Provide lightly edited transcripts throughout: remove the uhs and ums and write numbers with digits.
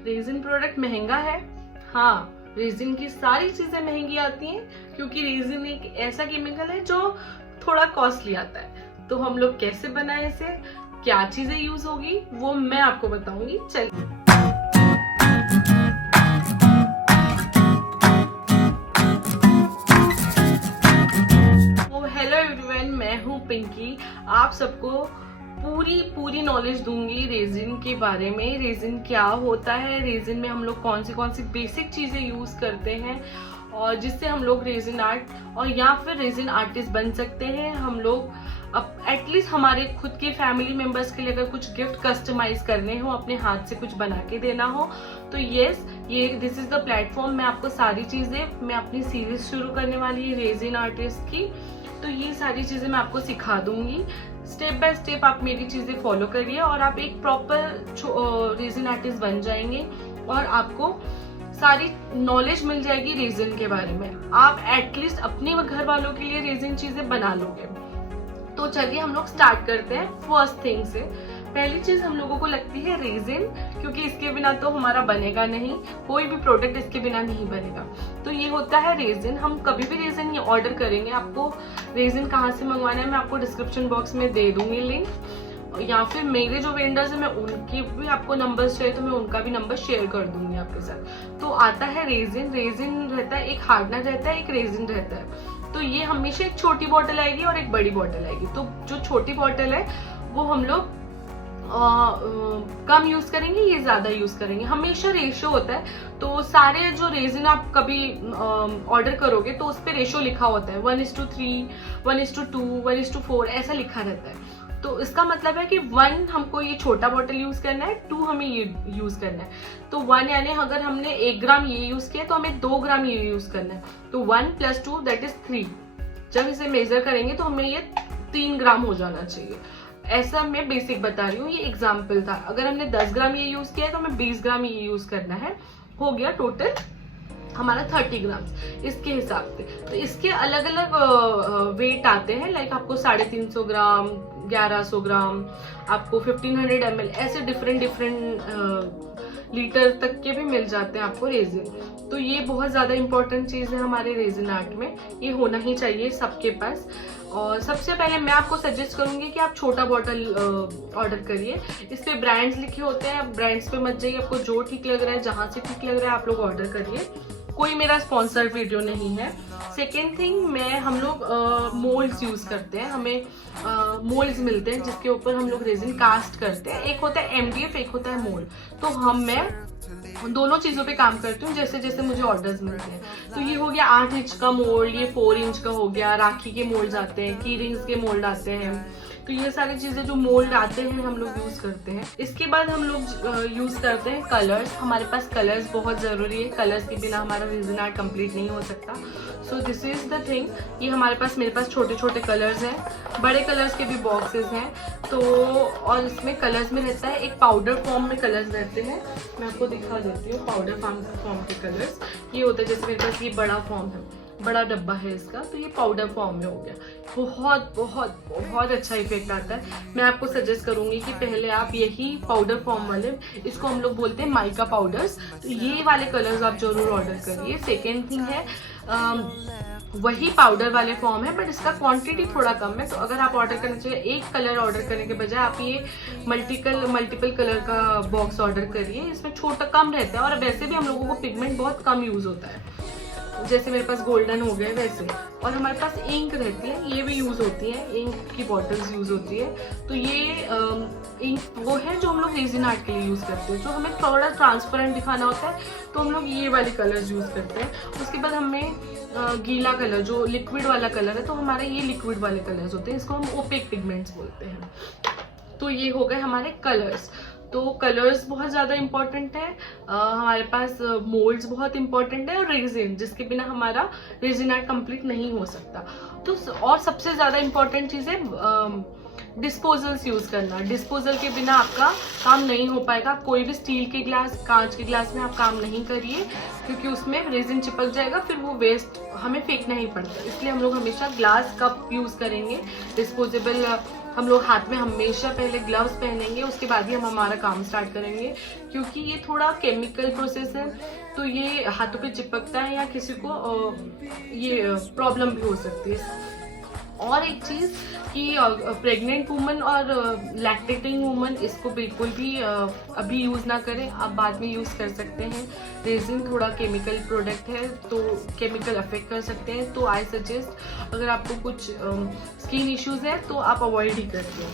Resin product महंगा है? हाँ, रेजिन की सारी चीजें महंगी आती हैं क्योंकि रेजिन एक ऐसा केमिकल है जो थोड़ा कॉस्टली आता है। तो हम लोग कैसे बनाएं इसे, क्या चीजें यूज होगी, वो मैं आपको बताऊंगी। चलिए। हेलो एवरीवन, मैं हूँ पिंकी। आप सबको पूरी नॉलेज दूंगी रेजिन के बारे में। रेजिन क्या होता है, रेजिन में हम लोग कौन सी बेसिक चीजें यूज करते हैं और जिससे हम लोग रेजिन आर्ट और या फिर रेजिन आर्टिस्ट बन सकते हैं। हम लोग अब एटलीस्ट हमारे खुद के फैमिली मेंबर्स के लिए अगर कुछ गिफ्ट कस्टमाइज करने हो, अपने हाथ से कुछ बना के देना हो, तो यस, ये दिस इज द प्लेटफॉर्म। मैं आपको सारी चीजें, मैं अपनी सीरीज शुरू करने वाली है रेजिन आर्टिस्ट की, तो ये सारी चीजें मैं आपको सिखा दूंगी। स्टेप बाय स्टेप आप मेरी चीजें फॉलो करिए और आप एक प्रॉपर रेजिन आर्टिस्ट बन जाएंगे और आपको सारी नॉलेज मिल जाएगी रेजिन के बारे में। आप एटलीस्ट अपने घर वालों के लिए रेजिन चीजें बना लोगे। तो चलिए हम लोग स्टार्ट करते हैं फर्स्ट थिंग से। पहली चीज हम लोगों को लगती है रेजिन, क्योंकि इसके बिना तो हमारा बनेगा नहीं, कोई भी प्रोडक्ट इसके बिना नहीं बनेगा। तो ये होता है रेजिन। हम कभी भी रेजिन ये ऑर्डर करेंगे, आपको रेजिन कहाँ से मंगवाना है मैं आपको डिस्क्रिप्शन बॉक्स में दे दूंगी लिंक, या फिर मेरे जो वेंडर्स है मैं उनकी भी आपको नंबर चाहिए तो मैं उनका भी नंबर शेयर कर दूंगी आपके साथ। तो आता है रेजिन। रेजिन रहता है, एक हार्डनर रहता है, एक रेजिन रहता है। तो ये हमेशा एक छोटी बॉटल आएगी और एक बड़ी बॉटल आएगी। तो जो छोटी बॉटल है वो हम लोग कम यूज करेंगे, ये ज्यादा यूज करेंगे। हमेशा रेशियो होता है। तो सारे जो रेजिन आप कभी ऑर्डर करोगे तो उस पर रेशियो लिखा होता है 1:3, 1:2, 1:4 ऐसा लिखा रहता है। तो इसका मतलब है कि 1 हमको ये छोटा बॉटल यूज करना है, 2 हमें ये यूज करना है। तो 1 यानी अगर हमने 1 ग्राम ये यूज किया तो हमें 2 ग्राम ये यूज करना है। तो 1 + 2 दैट इज 3। जब इसे मेजर करेंगे तो हमें ये 3 ग्राम हो जाना चाहिए। ऐसा मैं बेसिक बता रही हूँ, ये एग्जाम्पल था। अगर हमने 10 ग्राम ये यूज किया है तो हमें 20 ग्राम ये यूज करना है। हो गया टोटल हमारा 30 ग्राम इसके हिसाब से। तो इसके अलग अलग वेट आते हैं, लाइक आपको 350 ग्राम, 1100 ग्राम, आपको 1500 ml, ऐसे डिफरेंट लीटर तक के भी मिल जाते हैं आपको रेजिन। तो ये बहुत ज्यादा इंपॉर्टेंट चीज है हमारे रेजिन आर्ट में, ये होना ही चाहिए सबके पास। और सबसे पहले मैं आपको सजेस्ट करूंगी कि आप छोटा बॉटल ऑर्डर करिए। इस पे ब्रांड्स लिखे होते हैं, ब्रांड्स पे मत जाइए, आपको जो ठीक लग रहा है, जहां से ठीक लग रहा है आप लोग ऑर्डर करिए। कोई मेरा स्पॉन्सर वीडियो नहीं है। सेकेंड थिंग, हम लोग मोल्ड्स यूज करते हैं। हमें मोल्ड्स मिलते हैं जिसके ऊपर हम लोग रेजिन कास्ट करते हैं। एक होता है MDF, एक होता है मोल्ड। तो मैं दोनों चीजों पे काम करती हूँ जैसे जैसे मुझे ऑर्डर्स मिलते हैं। तो ये हो गया 8 इंच का मोल्ड, ये 4 इंच का हो गया, राखी के मोल्ड आते हैं, की रिंग्स के मोल्ड आते हैं। तो ये सारी चीजें जो मोल्ड आते हैं हम लोग यूज करते हैं। इसके बाद हम लोग यूज करते हैं कलर्स। हमारे पास कलर्स बहुत जरूरी है, कलर्स के बिना हमारा रेजिन आर्ट कंप्लीट नहीं हो सकता। So this is the thing. ये मेरे पास छोटे छोटे कलर्स हैं, बड़े कलर्स के भी बॉक्सेस हैं। तो और इसमें कलर्स में रहता है, एक पाउडर फॉर्म में कलर्स रहते हैं। मैं आपको दिखा देती हूँ पाउडर फॉर्म के कलर्स। ये होता है, जैसे मेरे पास ये बड़ा फॉर्म है, बड़ा डब्बा है इसका, तो ये पाउडर फॉर्म में हो गया। बहुत बहुत बहुत अच्छा इफेक्ट आता है। मैं आपको सजेस्ट करूंगी कि पहले आप यही पाउडर फॉर्म वाले, इसको हम लोग बोलते हैं माइका पाउडर्स, तो ये वाले कलर्स आप जरूर ऑर्डर करिए। सेकेंड थिंग है, वही पाउडर वाले फॉर्म है बट इसका क्वांटिटी थोड़ा कम है। तो अगर आप ऑर्डर करना चाहिए, एक कलर ऑर्डर करने के बजाय आप ये मल्टीपल कलर का बॉक्स ऑर्डर करिए। इसमें छोटा कम रहता है और वैसे भी हम लोगों को पिगमेंट बहुत कम यूज होता है, जैसे मेरे पास गोल्डन हो गए वैसे। और हमारे पास इंक रहती है, ये भी यूज होती है, इंक की बॉटल्स यूज होती है। तो ये इंक वो है जो हम लोग रेजिन आर्ट के लिए यूज करते हैं। जो हमें थोड़ा ट्रांसपेरेंट दिखाना होता है तो हम लोग ये वाले कलर्स यूज करते हैं। उसके बाद हमें गीला कलर, जो लिक्विड वाला कलर है, तो हमारे ये लिक्विड वाले कलर्स होते हैं, इसको हम ओपेक पिगमेंट्स बोलते हैं। तो ये हो गए हमारे कलर्स। तो कलर्स बहुत ज्यादा इंपॉर्टेंट है। हमारे पास मोल्ड्स बहुत इंपॉर्टेंट है और रेजिन, जिसके बिना हमारा रेजिन आर्ट कंप्लीट नहीं हो सकता। तो और सबसे ज्यादा इंपॉर्टेंट चीज है डिस्पोजल्स यूज करना। डिस्पोजल के बिना आपका काम नहीं हो पाएगा। कोई भी स्टील के ग्लास, कांच के ग्लास में आप काम नहीं करिए, क्योंकि उसमें रेजिन चिपक जाएगा, फिर वो वेस्ट हमें फेंकना ही पड़ता है। इसलिए हम लोग हमेशा ग्लास कप यूज करेंगे, डिस्पोजेबल हम लोग हाथ में हमेशा पहले ग्लव्स पहनेंगे, उसके बाद ही हम हमारा काम स्टार्ट करेंगे, क्योंकि ये थोड़ा केमिकल प्रोसेस है, तो ये हाथों पे चिपकता है या किसी को ये प्रॉब्लम भी हो सकती है। और एक चीज़ कि प्रेग्नेंट वुमन और लैक्टेटिंग वुमन इसको बिल्कुल भी अभी यूज़ ना करें, आप बाद में यूज़ कर सकते हैं। रेजिन थोड़ा केमिकल प्रोडक्ट है, तो केमिकल अफेक्ट कर सकते हैं, तो आई सजेस्ट अगर आपको कुछ स्किन इश्यूज़ है तो आप अवॉइड ही करिए।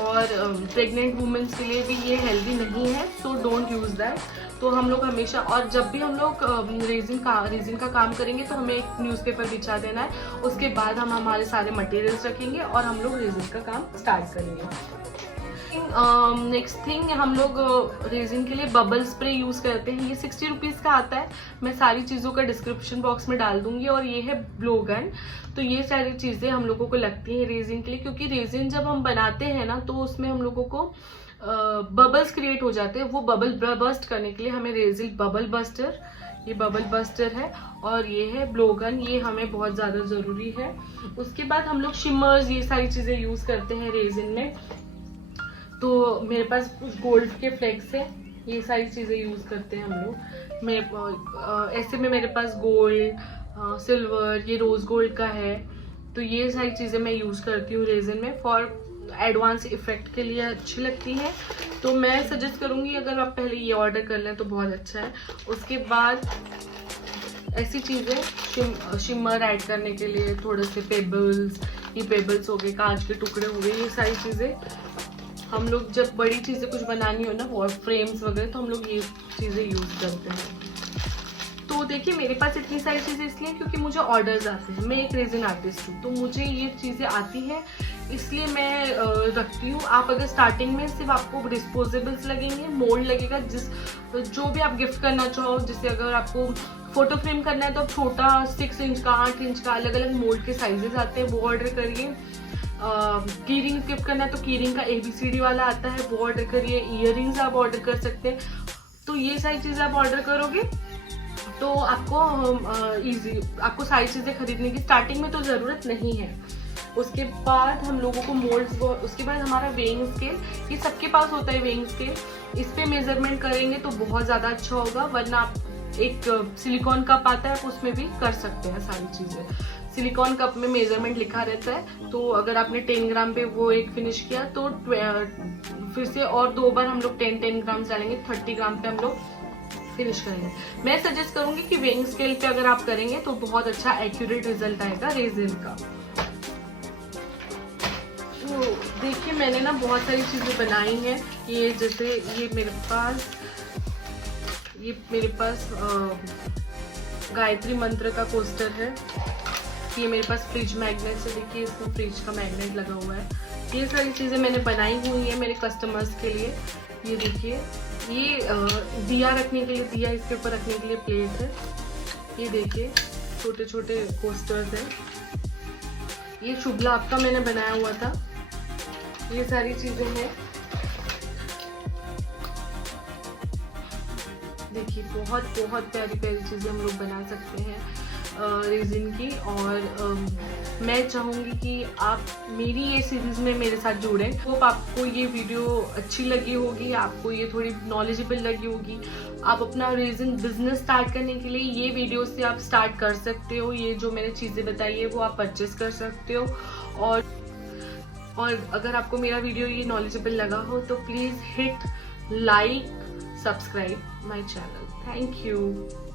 और प्रेग्नेंट वुमेन्स के लिए भी ये हेल्दी नहीं है, सो डोंट यूज़ दैट। तो हम लोग हमेशा, और जब भी हम लोग रेजिन का काम करेंगे तो हमें एक न्यूज़पेपर बिछा देना है, उसके बाद हम हमारे सारे मटेरियल्स रखेंगे और हम लोग रेजिन का काम स्टार्ट करेंगे। नेक्स्ट थिंग, हम लोग रेजिन के लिए बबल स्प्रे यूज़ करते हैं। ये 60 रुपीज़ का आता है, मैं सारी चीज़ों का डिस्क्रिप्शन बॉक्स में डाल दूंगी। और ये है ब्लो गन। तो ये सारी चीज़ें हम लोगों को लगती हैं रेजिन के लिए, क्योंकि रेजिन जब हम बनाते हैं ना तो उसमें हम लोगों को बबल्स क्रिएट हो जाते हैं। वो बबल बस्ट करने के लिए हमें रेजिन बबल बस्टर, ये बबल बस्टर है, और ये है ब्लो गन, ये हमें बहुत ज़्यादा ज़रूरी है। उसके बाद हम लोग शिमर्स, ये सारी चीज़ें यूज़ करते हैं रेजिन में। तो मेरे पास गोल्ड के फ्लेक्स है, ये सारी चीज़ें यूज़ करते हैं हम लोग। ऐसे में मेरे पास गोल्ड, सिल्वर, ये रोज़ गोल्ड का है, तो ये सारी चीज़ें मैं यूज़ करती हूँ रेजिन में। फॉर एडवांस इफेक्ट के लिए अच्छी लगती हैं, तो मैं सजेस्ट करूँगी अगर आप पहले ये ऑर्डर कर लें तो बहुत अच्छा है। उसके बाद ऐसी चीज़ें शिमर ऐड करने के लिए थोड़े से पेबल्स, ये पेबल्स हो गए, कांच के टुकड़े हो गए, ये सारी चीज़ें हम लोग जब बड़ी चीज़ें कुछ बनानी हो ना, और फ्रेम्स वगैरह, तो हम लोग ये चीज़ें यूज़ करते हैं। तो देखिए मेरे पास इतनी सारी चीज़ें इसलिए क्योंकि मुझे ऑर्डर्स आते हैं। मैं एक रेजिन आर्टिस्ट हूँ, तो मुझे ये चीज़ें आती हैं, इसलिए मैं रखती हूँ। आप अगर स्टार्टिंग में सिर्फ आपको डिस्पोजेबल्स लगेंगे, मोल्ड लगेगा, जो भी आप गिफ्ट करना चाहो, जैसे अगर आपको फोटो फ्रेम करना है तो आप छोटा 6 इंच का, 8 इंच का, अलग अलग मोल्ड के साइजेस आते हैं, वो ऑर्डर करिए। की रिंग्स गिफ्ट करना है तो की रिंग का ABCD वाला आता है, वो ऑर्डर करिए। ईयररिंग्स आप ऑर्डर कर सकते हैं। तो ये सारी चीज़ें आप ऑर्डर करोगे तो आपको आपको सारी चीज़ें खरीदने की स्टार्टिंग में तो ज़रूरत नहीं है। उसके बाद हम लोगों को मोल्ड्स, उसके बाद हमारा वेइंग स्केल, ये सबके पास होता है वेइंग स्केल। इस पे मेजरमेंट करेंगे तो बहुत ज़्यादा अच्छा होगा, वरना आप एक सिलिकॉन कप आता है, आप उसमें भी कर सकते हैं सारी चीज़ें। सिलिकॉन कप में मेजरमेंट लिखा रहता है, तो अगर आपने 10 ग्राम पे वो एक फिनिश किया तो फिर से और 2 बार हम लोग 10 ग्राम डालेंगे, 30 ग्राम पे हम लोग फिनिश करेंगे। मैं सजेस्ट करूंगी कि वेइंग स्केल पे अगर आप करेंगे तो बहुत अच्छा एक्यूरेट रिजल्ट आएगा रेजिन का। तो देखिए मैंने ना बहुत सारी चीज़ें बनाई हैं। ये जैसे ये मेरे पास गायत्री मंत्र का कोस्टर है। ये मेरे पास फ्रिज मैग्नेट से, देखिए इसमें फ्रिज का मैग्नेट लगा हुआ है। ये सारी चीज़ें मैंने बनाई हुई है मेरे कस्टमर्स के लिए। ये देखिए, ये दिया रखने के लिए, दिया इसके ऊपर रखने के लिए प्लेट है। ये देखिए छोटे छोटे कोस्टर्स हैं। ये शुभ लाभ का मैंने बनाया हुआ था। ये सारी चीज़ें हैं, देखिए बहुत बहुत प्यारी प्यारी चीज़ें हम लोग बना सकते हैं रेजिन की। और मैं चाहूँगी कि आप मेरी ये सीरीज़ में मेरे साथ जुड़ें। होप आपको ये वीडियो अच्छी लगी होगी, आपको ये थोड़ी नॉलेजेबल लगी होगी। आप अपना रेजिन बिजनेस स्टार्ट करने के लिए ये वीडियो से आप स्टार्ट कर सकते हो। ये जो मैंने चीज़ें बताई है वो आप परचेस कर सकते हो। और अगर आपको मेरा वीडियो ये नॉलेजेबल लगा हो तो please hit like, subscribe my channel. Thank you.